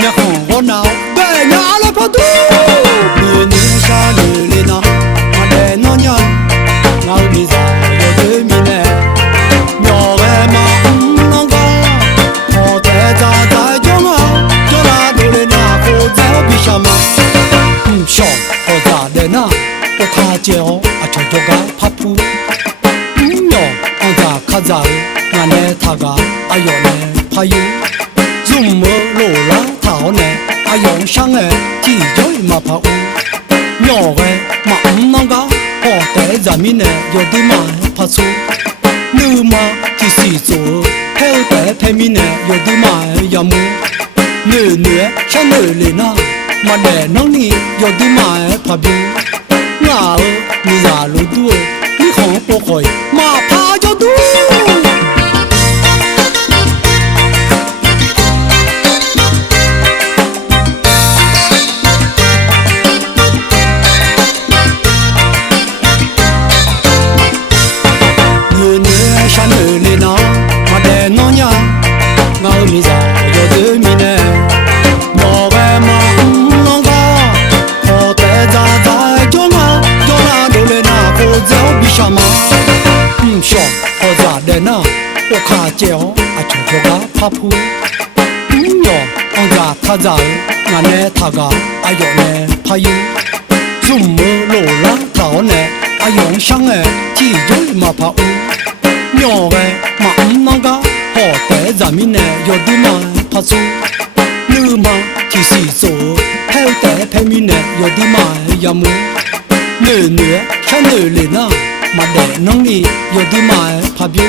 面红我脑，对伢来跑肚，女女啥女里呢？我来那娘，我咪在有对面呢，鸟儿嘛能个，我在在叫我，叫那都来那个在比什么？小我咋的呢？我看见哦，就个怕扑，哟，我咋看着？俺呢他个，哎呦呢，怕有。怎么路拉头呢？阿用上哎，地就嘛怕乌，鸟哎嘛能个，我在人民呢有的嘛怕粗，你嘛就是做，后代排名呢有的嘛要么，女女像女人呐，嘛来能力有的嘛怕病，我你咋路多，你看不会嘛怕就多。我咪在有对面呢，我为嘛能个？我在叫我，叫那都来那个走比什么？小我咋的呢？我看见哦，就个怕扑，哟，我咋他咋？俺呢他个，哎呦呢怕有，怎么路拉头呢？哎用上哎，地就嘛怕乌，鸟哎嘛能个？我在人民呢有的嘛怕粗，你嘛就是做，后代排名呢有的嘛要么，女女像女人呐，嘛来能力有的嘛怕病。